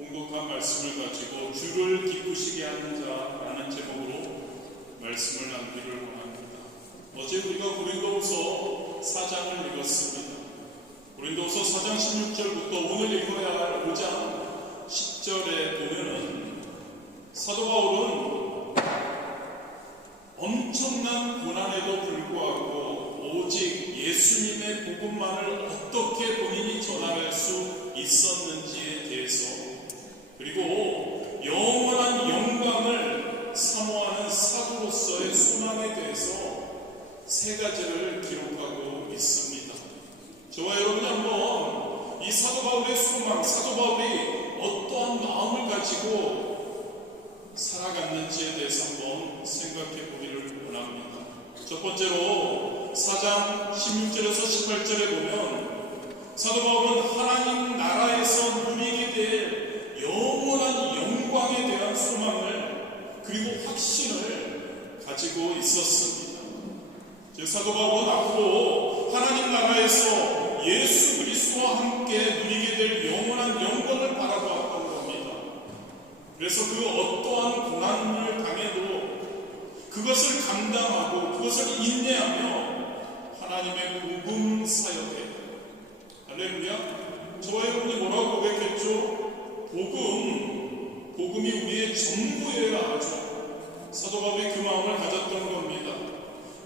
봉독한 말씀을 가지고 주를 기쁘시게 하는 자라는 제목으로 말씀을 나누기를 원합니다. 어제 우리가 고린도후서 4장을 읽었습니다. 고린도후서 4장 16절부터 오늘 읽어야 할 5장 10절에 보면은 사도 바울은 엄청난 고난에도 불구하고 오직 예수님의 복음만을 어떻게 본인이 전할 수 있었는지에 대해서, 그리고 영원한 영광을 사모하는 사도로서의 소망에 대해서 세 가지를 기록하고 있습니다. 저와 여러분이 한번 이 사도 바울의 소망, 사도 바울이 어떠한 마음을 가지고 살아갔는지에 대해서 한번 생각해 보기를 원합니다. 첫 번째로 4장 16절에서 18절에 보면 사도 바울은 하나님 나라에서 누리게 될 영원한 영광에 대한 소망을, 그리고 확신을 가지고 있었습니다. 즉 사도 바울은 앞으로 하나님 나라에서 예수 그리스도와 함께 누리게 될 영원한 영광을 바라보았던 겁니다. 그래서 그 어떠한 고난을 당해도 그것을 감당하고 그것을 인내하며 하나님의 복음 사역에, 할렐루야, 저와 여러분이 뭐라고 고백했죠? 복음이 우리의 전부여야 하죠. 사도 바울이 그 마음을 가졌던 겁니다.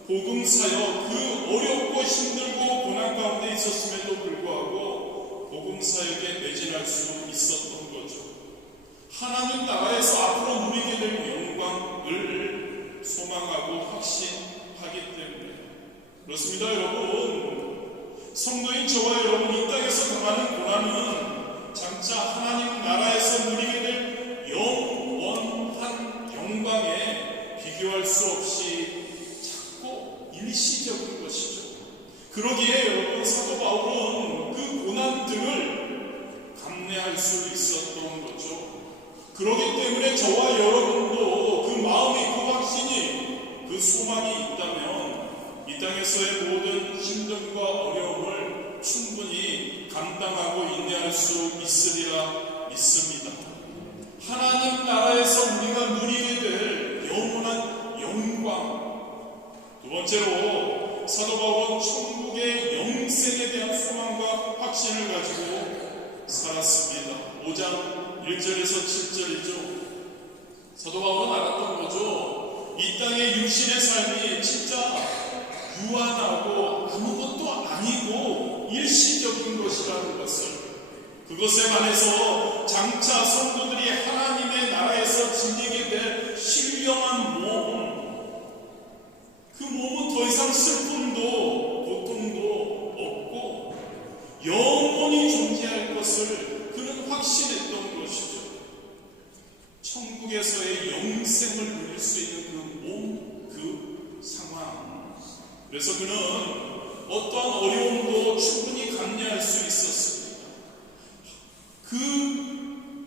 복음 사역, 그 어렵고 힘들고 고난 가운데 있었음에도 불구하고 복음 사역에 매진할 수 있었던 거죠. 하나님 나라에서 앞으로 누리게 될 영광을 소망하고 확신하기 때문에 그렇습니다. 여러분, 성도인 저와 여러분, 이 땅에서 당하는 고난은 장차 하나님 나라에서 누리게 될 영원한 영광에 비교할 수 없이 작고 일시적인 것이죠. 그러기에 여러분, 사도 바울은 그 고난들을 감내할 수 있었던 거죠. 그러기 때문에 저와 여러분도 그 마음이, 그 확신이, 그 소망이 있다면 이 땅에서의 모든 힘듦과 어려움을 충분히 감당하고 인내할 수 있으리라 믿습니다. 하나님 나라에서 우리가 누리게 될 영원한 영광. 두 번째로 사도 바울은 천국의 영생에 대한 소망과 확신을 가지고 살았습니다. 5장 1절에서 7절이죠. 사도 바울은 알았던 거죠. 이 땅의 육신의 삶이 진짜 유한하고 아무것도 아니고 일시적인 것이라는 것을, 그것에 반해서 장차 성도들이 하나님의 나라에서 지니게 될 신령한 몸, 그 몸은 더 이상 슬픔도 고통도 없고 영원히 존재할 것을 그는 확신했던 것이죠. 천국에서의 영생을 누릴 수 있는 그 몸, 그 상황. 그래서 그는 어떠한 어려움도 충분히 감내할 수 있었습니다.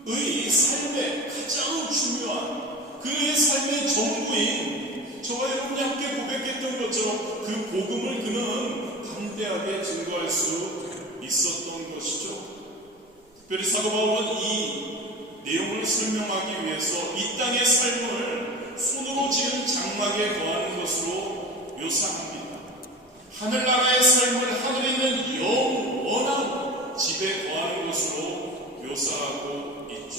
그의 삶의 가장 중요한, 그의 삶의 전부인 저와 여러분이 함께 고백했던 것처럼 그 복음을 그는 담대하게 증거할 수 있었던 것이죠. 특별히 사도 바울은 이 내용을 설명하기 위해서 이 땅의 삶을 손으로 지은 장막에 거하는 것으로 묘사합니다. 하늘나라의 삶을 하늘에 있는 영원한 집에 거하는 것으로 묘사하고 있죠.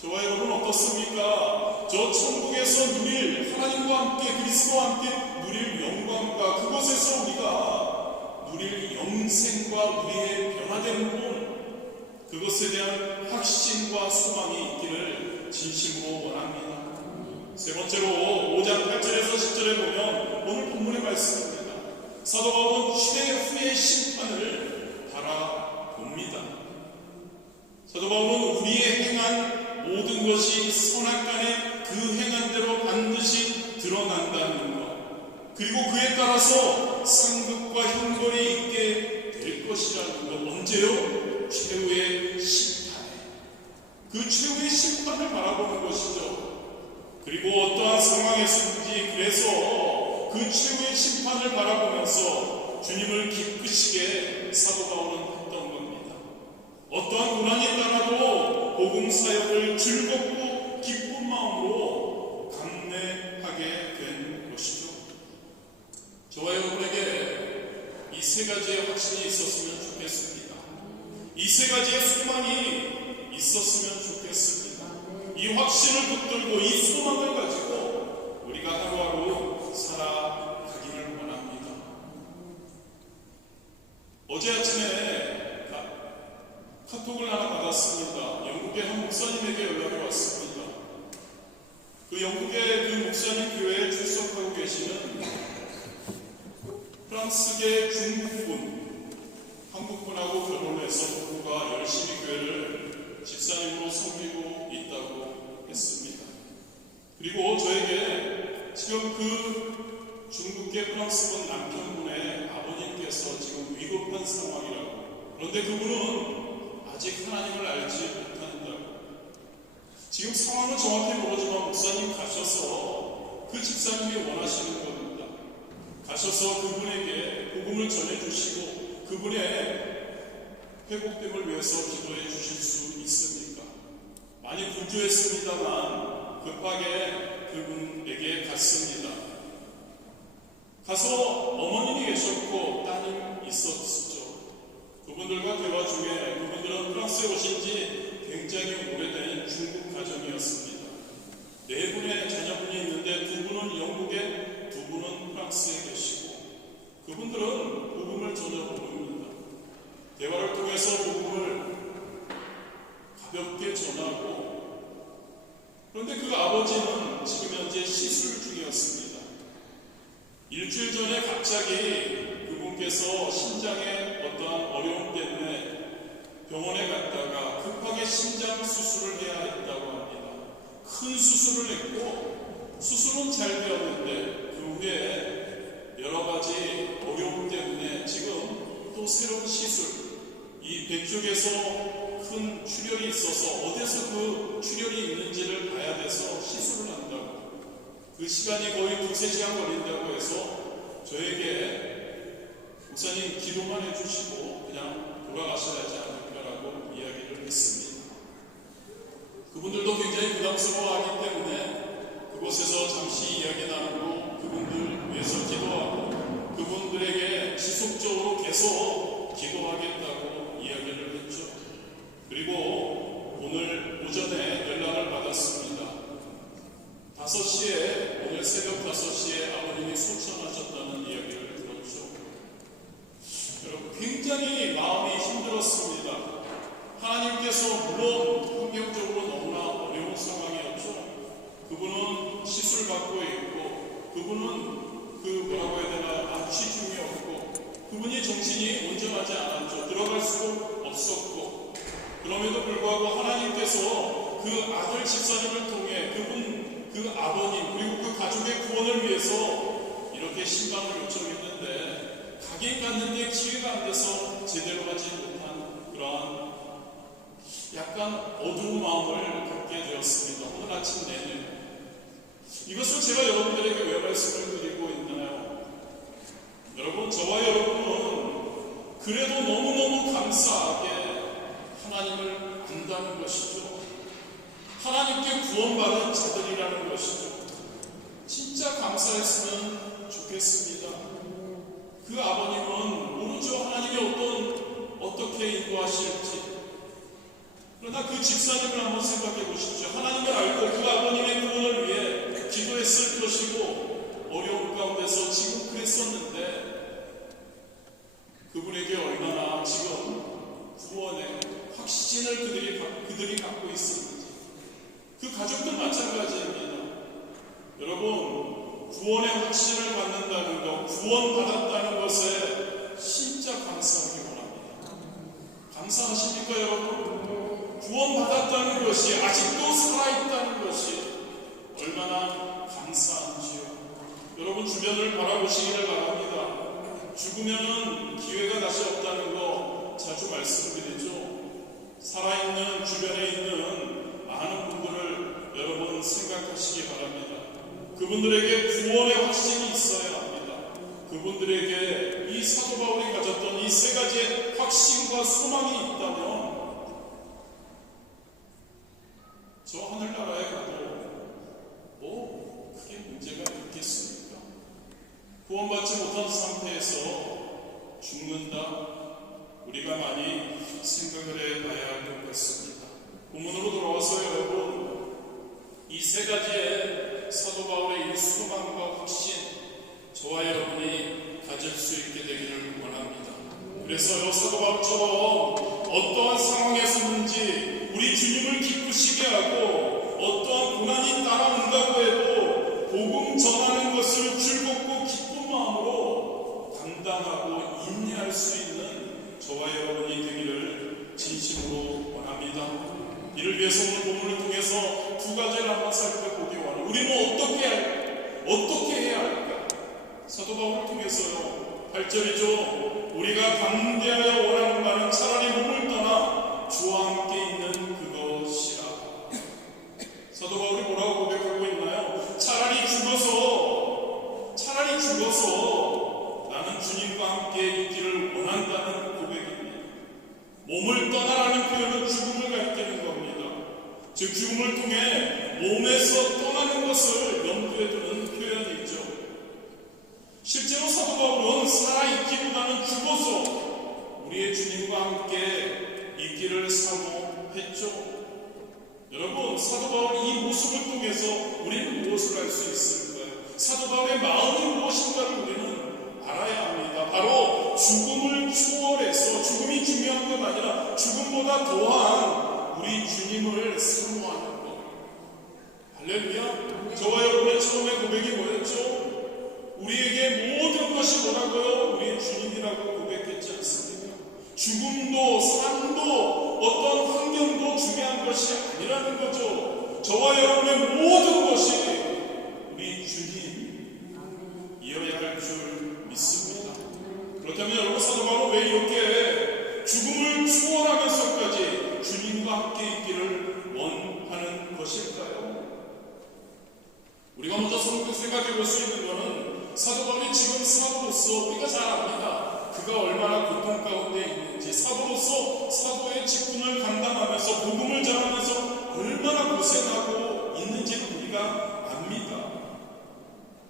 저와 여러분 어떻습니까? 저 천국에서 누릴, 하나님과 함께, 그리스도와 함께 누릴 영광과 그곳에서 우리가 누릴 영생과 우리의 변화되는 본, 그것에 대한 확신과 소망이 있기를 진심으로 원합니다. 세 번째로 5장 8절에서 10절에 보면 오늘 본문의 말씀입니다. 사도 바울은 최후의 심판을 바라봅니다. 사도 바울은 우리의 행한 모든 것이 선악간에 그 행한대로 반드시 드러난다는 것, 그리고 그에 따라서 상급과 형벌이 있게 될 것이라는 것. 언제요? 최후의 심판에. 그 최후의 심판을 바라보는 것이죠. 그리고 어떠한 상황에서든지 그래서 그 최후의 심판을 바라보면서 주님을 기쁘시게 사도 바울은 했던 겁니다. 어떠한 고난이 있더라도 복음 사역을 즐겁고 기쁜 마음으로 감내하게 된 것이죠. 저와 여러분에게 이 세 가지의 확신이 있었으면 좋겠습니다. 이 세 가지의 소망이 있었으면 좋겠습니다. 이 확신을 붙들고 이 소망을 가지고 우리가 하루하루 살아가기를 원합니다. 어제 아침에 카톡을 하나 받았습니다. 영국의 한 목사님에게 연락이 왔습니다. 그 영국의 그 목사님 교회에 출석하고 계시는 프랑스계 중국분, 한국분하고 결혼해서 부부가 열심히 교회를 집사님으로 섬기고 있다고 했습니다. 그리고 저에게 지금 그 중국계 프랑스분 남편분의 아버님께서 지금 위급한 상황이라고, 그런데 그분은 아직 하나님을 알지 못한다고. 지금 상황은 정확히 모르지만 목사님 가셔서 그 집사님이 원하시는 겁니다. 가셔서 그분에게 복음을 전해주시고 그분의 회복됨을 위해서 기도해 주실 수 있습니까? 많이 분주했습니다만 급하게 그분에게 갔습니다. 가서 어머님이 계셨고 따님 있었죠. 그분들과 대화 중에 그분들은 프랑스에 오신 지 굉장히 오래된 중국 가정이었습니다. 4분의 자녀분이 있는데 2분은 영국에 2분은 프랑스에 계시고 그분들은 복음을 전혀 모릅니다. 대화를 통해서 복음을 가볍게 전하고, 그런데 그 아버지는 지금 현재 시술 중이었습니다. 일주일 전에 갑자기 그분께서 심장에 어떠한 어려움 때문에 병원에 갔다가 급하게 심장 수술을 해야 했다고 합니다. 큰 수술을 했고 수술은 잘 되었는데 그 후에 여러 가지 어려움 때문에 지금 또 새로운 시술, 이 배 쪽에서 큰 출혈이 있어서 어디서 그 출혈이 있는지를 봐야 돼서 시술을 한다고. 그 시간이 거의 2-3시간 걸린다고 해서 저에게 목사님 기도만 해주시고 그냥 돌아가셔야 하지 않을까라고 이야기를 했습니다. 그분들도 굉장히 부담스러워하기 때문에 그곳에서 잠시 이야기 나누고 그분들 위해서 기도하고 그분들에게 지속적으로 계속 기도하겠다고 이야기를 했죠. 그리고 오늘 오전에 연락을 받았습니다. 5시에, 오늘 새벽 5시에 아버님이 소천하셨다는 이야기를 들었죠. 여러분, 굉장히 마음이 힘들었습니다. 하나님께서 물론 환경적으로 너무나 어려운 상황이었죠. 그분은 시술 받고 있고, 그분은 뭐라고 해야 되나, 마취 중이었고, 그분이 정신이 온전하지 않았죠. 들어갈 수도 없었고, 그럼에도 불구하고 하나님께서 그 아들 집사님을 통해 그 아버님 그리고 그 가족의 구원을 위해서 이렇게 신방을 요청했는데 가긴 갔는데 기회가 안 돼서 제대로 하지 못한 그러한 약간 어두운 마음을 갖게 되었습니다. 오늘 아침 내내 이것을 제가 여러분들에게 왜 말씀을 드리고 있나요? 여러분, 저와 여러분은 그래도 너무너무 감사하게 하나님을 안다는 것이죠. 하나님께 구원받은 자들이라는 것이죠. 진짜 감사했으면 좋겠습니다. 그 아버님은 모르죠. 하나님이 어떻게 인도하실지. 그러나 그 집사님을 한번 생각해 보십시오. 하나님을 알고 그 아버님의 구원을 위해 기도했을 것이고 어려운 가운데서 지금 그랬었는데 그분에게 얼마나 지금 구원의 확신을 그들이 갖고 있습니다. 그 가족도 마찬가지입니다. 여러분, 구원의 확신을 갖는다는 것, 구원받았다는 것에 진짜 감사하기 원합니다. 감사하십니까, 여러분? 구원받았다는 것이, 아직도 살아있다는 것이 얼마나 감사한지요. 여러분, 주변을 바라보시기를 바랍니다. 죽으면은 기회가 다시 없다는 거 자주 말씀드리죠. 살아있는 주변에 있는 많은 분들을 여러분 생각하시기 바랍니다. 그분들에게 구원의 확신이 있어야 합니다. 그분들에게 이 사도 바울이 가졌던 이 3가지의 확신과 소망이 있다면 저 하늘나라에 가도 그게 문제가 있겠습니까? 구원받지 못한 상태에서 죽는다? 우리가 많이 생각을 해봐야 할 것 같습니다. 본문으로 돌아와서 여러분, 이 세 가지의 사도 바울의 이 소망과 확신, 저와 여러분이 가질 수 있게 되기를 원합니다. 그래서 사도 바울처럼 어떠한 상황에서든지 우리 주님을 기쁘시게 하고 어떠한 고난이 따라온다고 해도 복음 전하는 것을 즐겁고 기쁜 마음으로 감당하고 인내할 수 있는 저와 여러분이 되기를 진심으로 원합니다. 이를 위해서 오늘 본문을 통해서 두 가지를 한번 살펴보기 원합니다. 우리는 어떻게 해야 할까? 사도 바울을 통해서요. 8절이죠. 우리가 담대하여 원하는 바는 차라리 몸을 떠나 주와 함께 있는 그것이라. 사도 바울이 뭐라고 고백하고 있나요? 차라리 죽어서 나는 주님과 함께 있기를 원한다는 고백입니다. 몸을 떠나라는 표현은 죽음을 가리키는 겁니다. 즉 죽음을 통해 몸에서 떠나는 것을 염두에 두는 표현이죠. 실제로 사도 바울은 살아있기보다는 죽어서 우리의 주님과 함께 있기를 사모했죠. 여러분, 사도 바울의 이 모습을 통해서 우리는 무엇을 알 수 있을까요? 사도 바울의 마음이 무엇인가를 우리는 알아야 합니다. 바로 죽음을 초월해서, 죽음이 중요한 것 아니라 죽음보다 더한 우리 주님을 사모하는 것. 할렐루야. 저와 여러분의 처음의 고백이 뭐였죠? 우리에게 모든 것이 뭐라고요? 우리의 주님이라고 고백했지 않습니까? 죽음도 삶도 어떤 환경도 중요한 것이 아니라는 거죠. 저와 여러분의 모든 것이 우리 주님이어야 할 줄 믿습니다. 그렇다면 여러분, 사도 바울은 왜 이렇게 죽음을 초월하면서까지 주님과 함께 있기를 원하는 것일까요? 우리가 먼저 생각해 볼 수 있는 것은 사도 바울이 지금 사도로서 우리가 잘 압니다. 그가 얼마나 고통 가운데 있는지, 사도로서 사도의 직분을 감당하면서 복음을 전하면서 얼마나 고생하고 있는지를 우리가 압니다.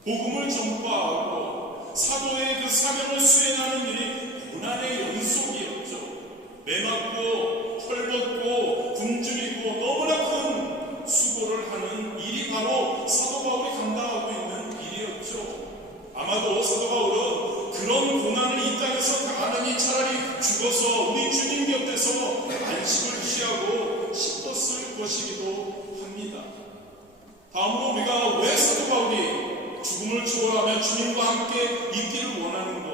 복음을 전파하고 사도의 그 사명을 수행하는 일이 고난의 연속이었죠. 매맞고 헐벗고 굶주리고 너무나 큰 수고를 하는 일이 바로 사도 바울이 감당하고 있는 일이었죠. 아마도 사도 바울은 그런 고난을 이 땅에서 당하느니 차라리 죽어서 우리 주님 곁에서 안식을 취하고 싶었을 것이기도 합니다. 다음으로 우리가 왜 사도 바울이 죽음을 초월하며 주님과 함께 있기를 원하는 것,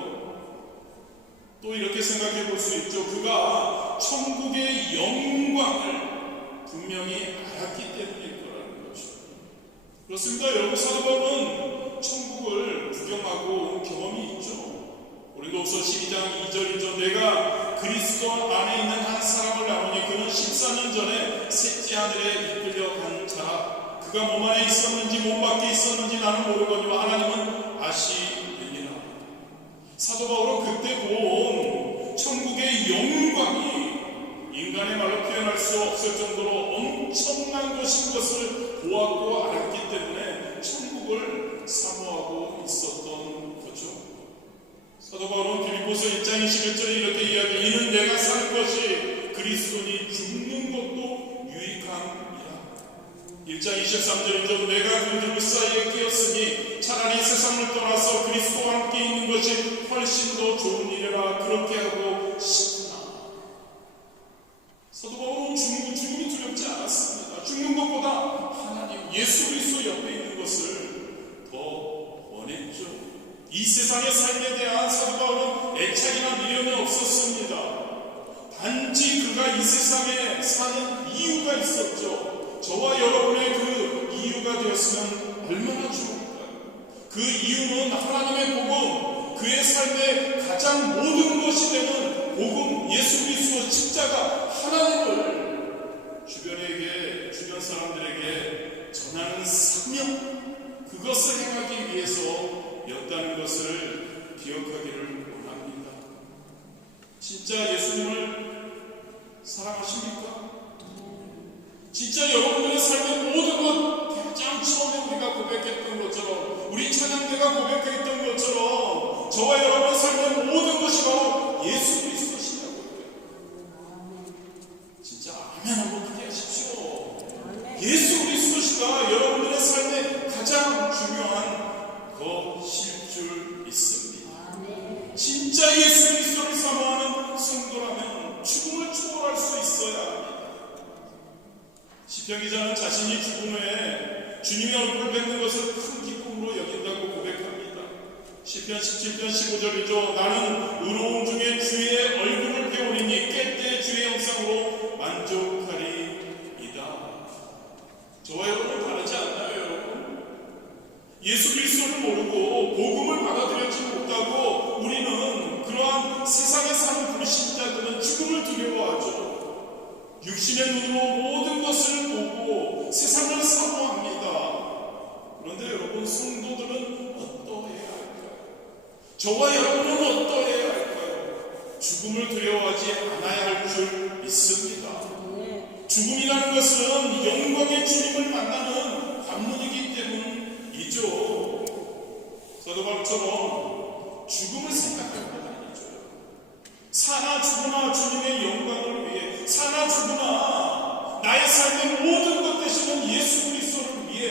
또 이렇게 생각해 볼 수 있죠. 그가 천국의 영광을 분명히 알았기 때문일 거라는 것이죠. 그렇습니다. 여러분, 사도 바울은 천국을 구경하고 온 경험이 있죠. 고린도후서 12장 2절이죠. 내가 그리스도 안에 있는 한 사람을 나누니 그는 14년 전에 셋째 하늘에 이끌려간 자라. 그가 몸 안에 있었는지 몸 밖에 있었는지 나는 모르거니와 하나님은 아시느니라. 사도 바울은 그때 본 천국의 영광이 인간의 말로 표현할 수 없을 정도로 엄청난 것인 것을 보았고 알았기 때문에 천국을 사모하고 있었던 거죠. 사도 바울은 빌립보서 1장 21절에 이렇게 이야기해, 이는 내가 사는 것이 그리스도니 죽는 것도 유익함이라. 1장 23절이죠. 내가 그들 사이에 끼었으니 차라리 세상을 떠나서 그리스도와 함께 있는 것이 훨씬 더 좋은 일이라 그렇게 하고 싶구나. 사도 바울은 죽음이 두렵지 않았습니다. 죽는 것보다 하나님 예수 그리스도 옆에 있는 것을 더 원했죠. 이 세상의 삶에 대한 사도 바울은 애착이나 미련이 없었습니다. 단지 그가 이 세상에 사는 이유가 있었죠. 저와 여러분의 그 이유가 되었으면 얼마나 좋을까요? 그 이유는 하나님의 복음, 그의 삶의 가장 모든 것이 되는 복음, 예수 그리스도 십자가, 하나님을 주변 사람들에게 전하는 사명, 그것을 행하기 위해서였다는 것을 기억하기를 원합니다. 진짜 예수님을 사랑하십니까? 진짜 여러분들의 삶의 모든 것 가장 처음에 우리가 고백했던 것처럼 우리 찬양대가 고백했던 것처럼 저와 여러분의 삶의 모든 것이 바로 예수 그리스도시라고요. 진짜 아멘 한번 크게 하십시오. 예수 그리스도시가 여러분들의 삶의 가장 중요한 것일 줄 믿습니다. 진짜 예수 그리스도를 사모하는 성도라면 죽음을 초월할 수 있어야 합니다. 시편 기자는 자신이 죽은 후에 주님의 얼굴을 뵙는 것을 큰 기쁨으로 여긴다고 고백합니다. 시편 17편 15절이죠. 나는 의로움 중에 주의 얼굴을 배우리니 깰 주의 형상으로 만족하리이다. 저와 여러분은 다르지 않나요, 여러분? 예수 그리스도를 모르고 복음을 받아들이지 못하고 우리는 그러한 세상에 사는 불신자들은 죽음을 두려워하죠. 육신의 눈으로 모든 것을 보고 세상을 사모합니다. 그런데 여러분, 성도들은 어떠해야 할까요? 저와 여러분은 어떠해야 할까요? 죽음을 두려워하지 않아야 할 줄 믿습니다. 죽음이라는 것은 영광의 주님을 만나는 관문이기 때문이죠. 사도 바울처럼 죽음을 생각하고 다니죠. 사나 죽으나 주님의 영광을 위해, 사나 죽으나 나의 삶의 모든 것 되시는 예수 그리스도를 위해,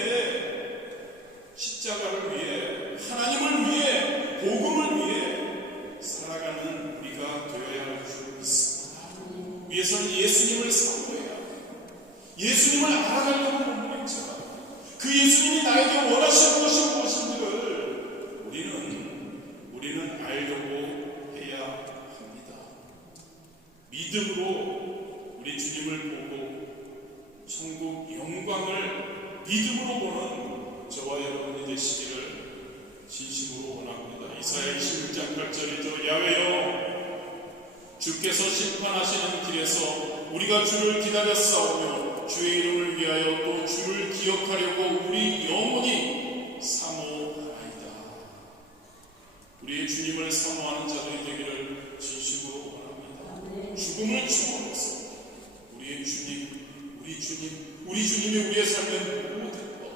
십자가를 위해, 하나님을 위해, 복음을 위해 살아가는 우리가 되어야 할 줄 믿습니다. 위해서는 예수님을 사모해야 합니다. 예수님을 알아가려고 몸부림쳐야 합니다. 그 예수님이 나에게 원하시는 것이 무엇인지를 우리는 알려고 해야 합니다. 믿음으로 우리 주님을 보고 천국 영광을 믿음으로 보는 저와 여러분이 되시기를 진심으로 원합니다. 이사야 26장 8절이죠. 야훼여, 주께서 심판하시는 길에서 우리가 주를 기다려 싸우며 주의 이름을 위하여 또 주를 기억하려고 우리 영원히 사모하리이다. 우리의 주님을 사모하는 자들이 되기를 진심으로 원합니다. 죽음을 초월해서 우리의 주님, 우리 주님이 우리의 삶의 모든 것.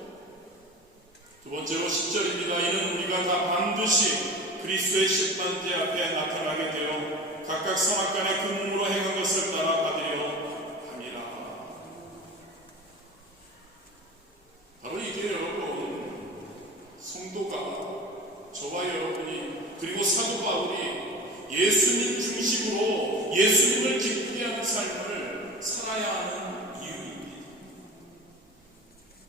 두 번째로 10절입니다. 이는 우리가 다 반드시 그리스도의 심판대 앞에 나타나게 되어 각각 선악간에 그 몸으로 행한 것을 따라 받으려 함이라. 바로 이게 여러분, 성도가, 저와 여러분이, 그리고 사도 바울이 예수님 중심으로 예수님을 기쁘게 하는 삶을 살아야 하는 이유입니다.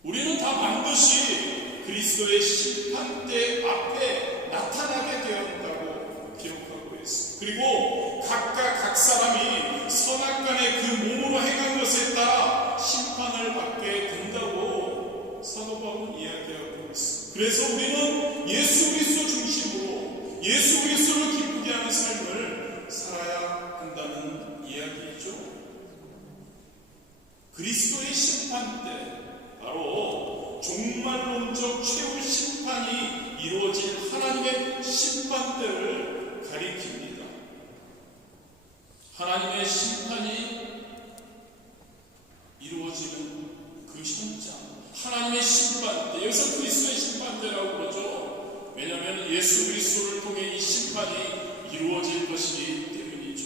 우리는 다 반드시 그리스도의 심판대 앞에 나타나게 되었다고 기록하고 있습니다. 그리고 각 사람이 선악간에 그 몸으로 행한 것에 따라 심판을 받게 된다고 사도 바울은 이야기하고 있습니다. 그래서 우리는 예수 그리스도 중심으로 예수 그리스도를 기쁘게 하는 삶을 살아야 한다는 이야기이죠. 그리스도의 심판대, 바로 종말론적 최후 심판이 이루어질 하나님의 심판대를 가리킵니다. 하나님의 심판이 이루어지는 그 현장, 하나님의 심판대, 여기서 그리스도의 심판대라고 그러죠. 왜냐하면 예수 그리스도를 통해 이 심판이 이루어질 것이기 때문이죠.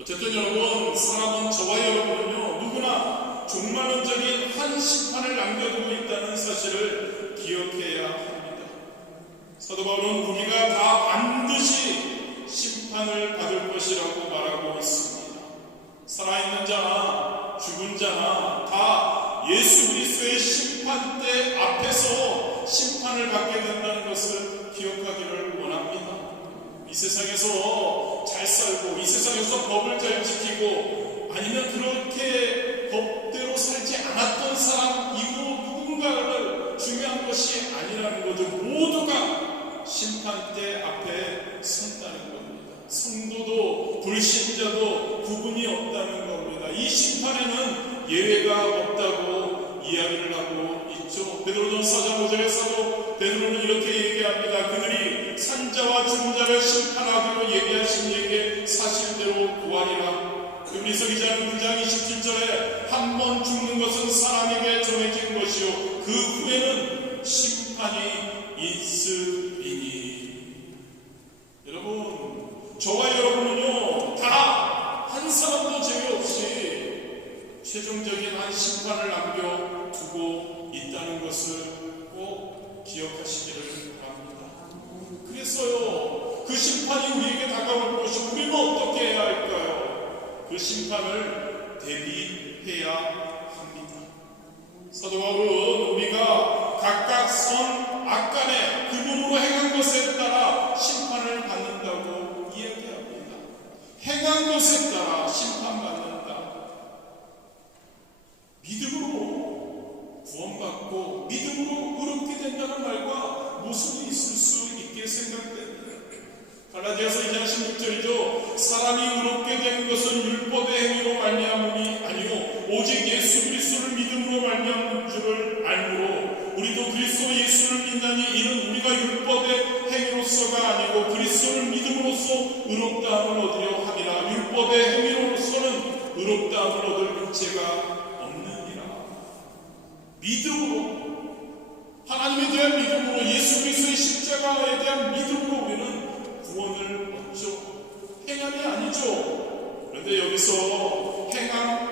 어쨌든 여러분, 사람은, 저와 여러분은요, 누구나 종말론적인 한 심판을 남겨두고 있다는 사실을 기억해야 합니다. 사도 바울은 우리가 다 반드시 심판을 받을 것이라고 말하고 있습니다. 살아있는 자나 죽은 자나 다 예수 그리스도의 심판대 앞에서 심판을 받게 된다는 것을 기억하기를 원합니다. 이 세상에서 잘 살고, 이 세상에서 법을 잘 지키고, 아니면 그렇게 법대로 살지 않았던 사람 이후 누군가를 중요한 것이 아니라는 거죠. 모두가 심판대 앞에 선다는 겁니다. 성도도 불신자도 구분이 없다는 겁니다. 이 심판에는 예외가 없다고 이야기를 하고 있죠. 베드로전서 4장 5절에 사도 베드로는 이렇게 얘기합니다. 그들이 산자와 죽은 자를 심판하기로 예비하신 이에게 사실대로 구하리라. 히브리서 9장 27절에 한 번 죽는 것은 사람에게 정해진 것이요 그 후에는 심판이 있으리니. 여러분, 저와 여러분은요 다 한 사람도 제외 없이 최종적인 한 심판을 남겨두고 있다는 것을 꼭 기억하시기를 바랍니다. 그래서요 그 심판이 우리에게 다가올 것이 우리는 어떻게 해야 할까요? 그 심판을 대비해야 합니다. 사도 바울은 우리가 각각 선 악간에 그 몸으로 행한 것에 따라 심판을 받는다고 이야기합니다. 행한 것에 따라 심판받는다. 믿음으로 구원받고 믿음으로 의롭게 된다는 말과 모순이 있을 수 있게 생각됩니다. 갈라디아서 2장 16절이죠. 사람이 의롭게 되는 것은 율법의 행위로 말미암음이 아니요 오직 예수 그리스도를 믿음으로 말미암은 줄을 알므로 우리도 그리스도 예수를 믿나니 이는 우리가 율법의 행위로서가 아니고 그리스도를 믿음으로써 의롭다함을 얻으려 함이라. 율법의 행위로서는 의롭다함을 얻을 문제가 없느니라. 믿음으로, 하나님에 대한 믿음으로, 예수 그리스도의 십자가에 대한 믿음으로 우리는 구원을 얻죠. 행함이 아니죠. 그런데 여기서 행함,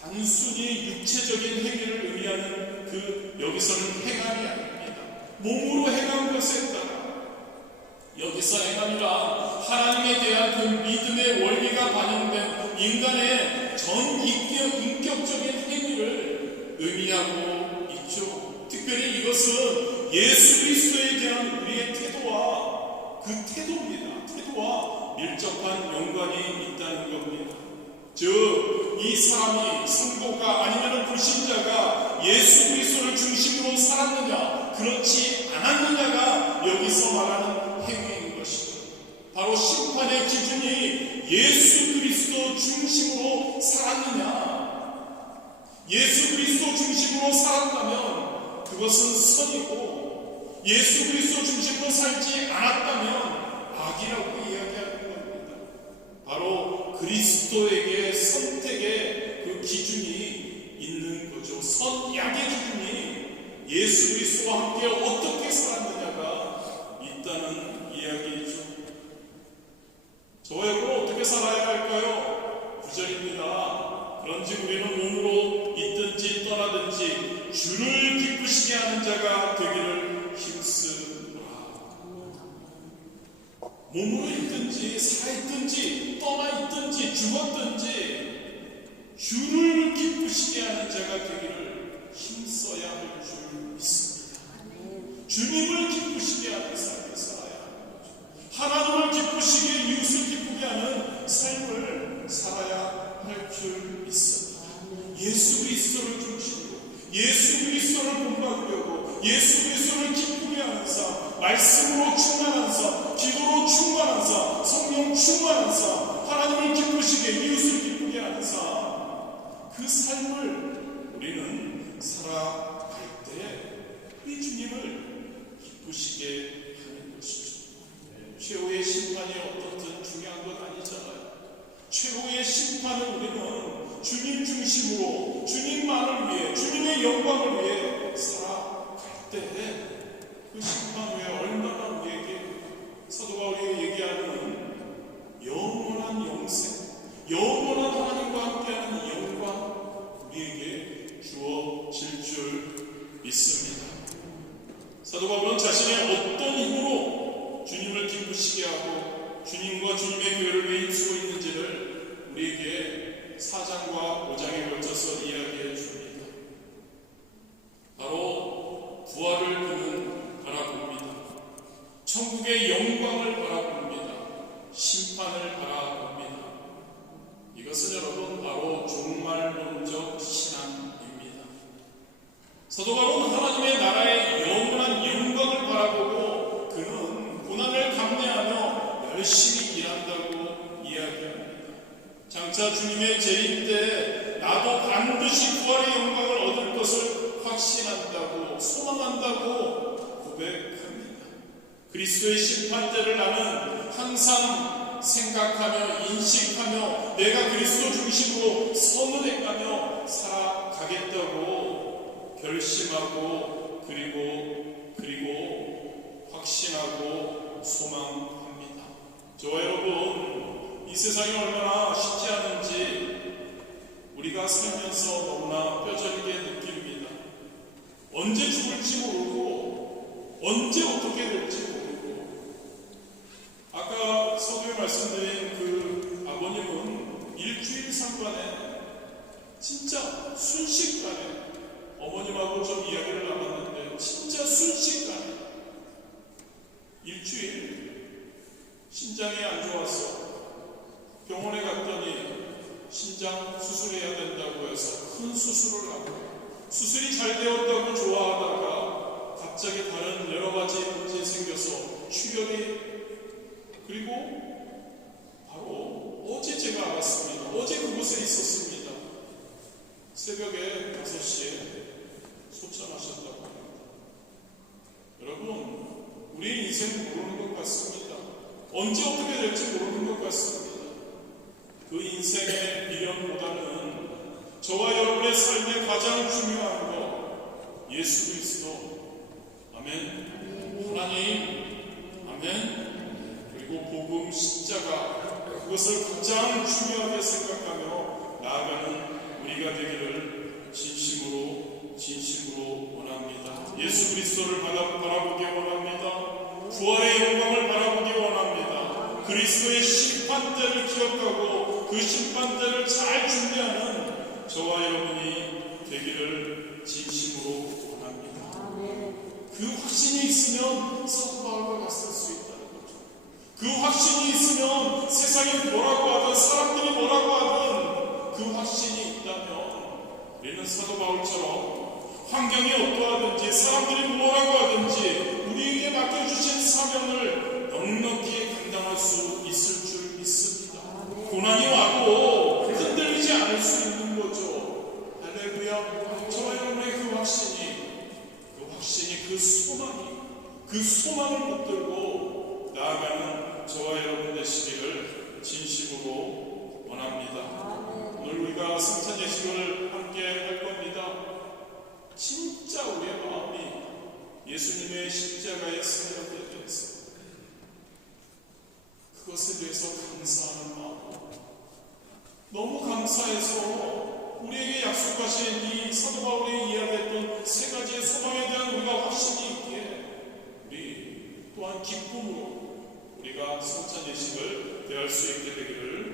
단순히 육체적인 행위를 의미하는 여기서는 행함이 아닙니다. 몸으로 행한 것에 따라. 여기서 행함이란 하나님에 대한 그 믿음의 원리가 반영된 인간의 전 인격적인 행위를 의미하고 있죠. 특별히 이것은 예수 그리스도에 대한 우리의 태도와 그 태도입니다. 태도와 밀접한 연관이 있다는 겁니다. 즉 이 사람이 성도가 아니면 불신자가 예수 그리스도를 중심으로 살았느냐 그렇지 않았느냐가 여기서 말하는 행위인 것이죠. 바로 심판의 기준이 예수 그리스도 중심으로 살았느냐, 예수 그리스도 중심으로 살았다면 그것은 선이고 예수 그리스도 중심으로 살지 않았다면 악이라고 이야기하는 겁니다. 바로 그리스도에게 선택의 그 기준이 있는 거죠. 선약의 기준이 예수 그리스도와 함께 어떻게 살았느냐가 있다는 이야기이죠. 저와 여러분 어떻게 살아야 할까요? 9절입니다. 그런지 우리는 몸으로 있든지 떠나든지 주를 기쁘시게 하는 자가 되기를 힘쓰라. 몸으로 있든지 살아있든지 떠나있든지 죽었든지 주를 기쁘시게 하는 자가 되기를 힘써야 할 줄 믿습니다. 주님을 기쁘시게 하는 삶을 살아야 하는 거죠. 하나님을 기쁘시게, 이웃을 기쁘게 하는 삶을 살아야 할 줄 믿습니다. 예수 그리스도를 중심으로, 예수 그리스도를 본받으려고, 예수 그리스도를 기쁘게 하는 삶, 말씀으로 충만한 삶, 기도로 충만한 삶, 성령 충만한 삶, 하나님을 기쁘시게, 이웃을 기쁘게 하는 삶, 그 삶을 우리는 살아갈 때 우리 주님을 기쁘시게 하는 것이죠. 최후의 심판이 어떻든 중요한 건 아니잖아요. 최후의 심판은 우리는 주님 중심으로, 주님만을 위해, 주님의 영광을 위해 살아갈 때 그 심판 후에 얼마나 우리에게 사도 바울이 얘기하는 영원한 영생, 영원한 하나님과 함께하는 영광 우리에게 주어질 줄 믿습니다. 사도 바울은 자신의 어떤 힘으로 주님을 기쁘시게 하고 주님과 주님의 교회를 왜 힘쓰고 있는지를 우리에게 4장과 5장에 걸쳐서 이야기해 줍니다. 바로 부활을 그는 바라봅니다. 천국의 영광을 바라봅니다. 심판을 바라봅니다. 이것은 여러분 바로 종말론적 신앙입니다. 사도 바울은 하나님의 나라의 영원한 영광을 바라보고 그는 고난을 감내하며 열심히 일한다고 이야기합니다. 장차 주님의 재림 때 나도 반드시 부활의 영광을 얻을 것을 확신한다고, 소망한다고 고백합니다. 그리스도의 심판대를 나는 항상 생각하며 인식하며 내가 그리스도 중심으로 선언해가며 살아가겠다고 결심하고 그리고 확신하고 소망합니다. 저와 여러분, 이 세상이 얼마나 쉽지 않은지 우리가 살면서 너무나 뼈저리게 느낍니다. 언제 죽을지 모르고 언제 어떻게 될지 모르고, 아까 서두에 말씀드린 그 아버님은 일주일 상간에 진짜 순식간에 어머님하고 좀 이야기를 나눴는데 진짜 순식간에 일주일 심장이 안 좋아서 병원에 갔더니 심장 수술해야 된다고 해서 큰 수술을 하고 수술이 잘 되었다고 좋아하다가 갑자기 다른 여러 가지 문제 생겨서 출혈이, 그리고 바로 어제 제가 알았습니다. 어제 그곳에 있었습니다. 새벽에 5시에 소천하셨다고 합니다. 여러분, 우리 인생 모르는 것 같습니다. 언제 어떻게 될지 모르는 것 같습니다. 그 인생의 미련보다는 저와 여러분의 삶의 가장 중요한 것, 예수 그리스도, 아멘, 하나님, 아멘, 그리고 복음, 십자가, 그것을 가장 중요하게 생각하며 나아가는 우리가 되기를 진심으로 원합니다. 예수 그리스도를 바라보기 원합니다. 부활의 영광을 바라보기 원합니다. 그리스도의 심판대를 기억하고 그 심판대를 잘 준비하는 저와 여러분이 되기를 진심으로 원합니다. 그 확신이 있으면 사도 바울과 같을 수 있다는 거죠. 그 확신이 있으면 세상이 뭐라고 하든 사람들이 뭐라고 하든 그 확신이 있다면 우리는 사도 바울처럼 환경이 어떠하든지 사람들이 뭐라고 하든지 우리에게 맡겨주신 사명을 넉넉히 감당할 수 있을 줄 믿습니다. 고난이 와도 흔들리지 않을 수 있는 거죠. 할렐루야. 저와 여러분의 그 확신이, 그 소망을 붙들고 나아가는 저와 여러분 되시기를 진심으로 원합니다. 오늘 우리가 성찬 예식을 함께 할 겁니다. 진짜 우리의 마음이 예수님의 십자가의 사역에 대해서, 그것에 대해서 감사하는 마음, 너무 감사해서 우리에게 약속하신 이 사도 바울이 이야기했던 세 가지의 소망에 대한 우리가 확신이 있기에 우리 또한 기쁨으로 우리가 성찬 예식을 대할 수 있게 되기를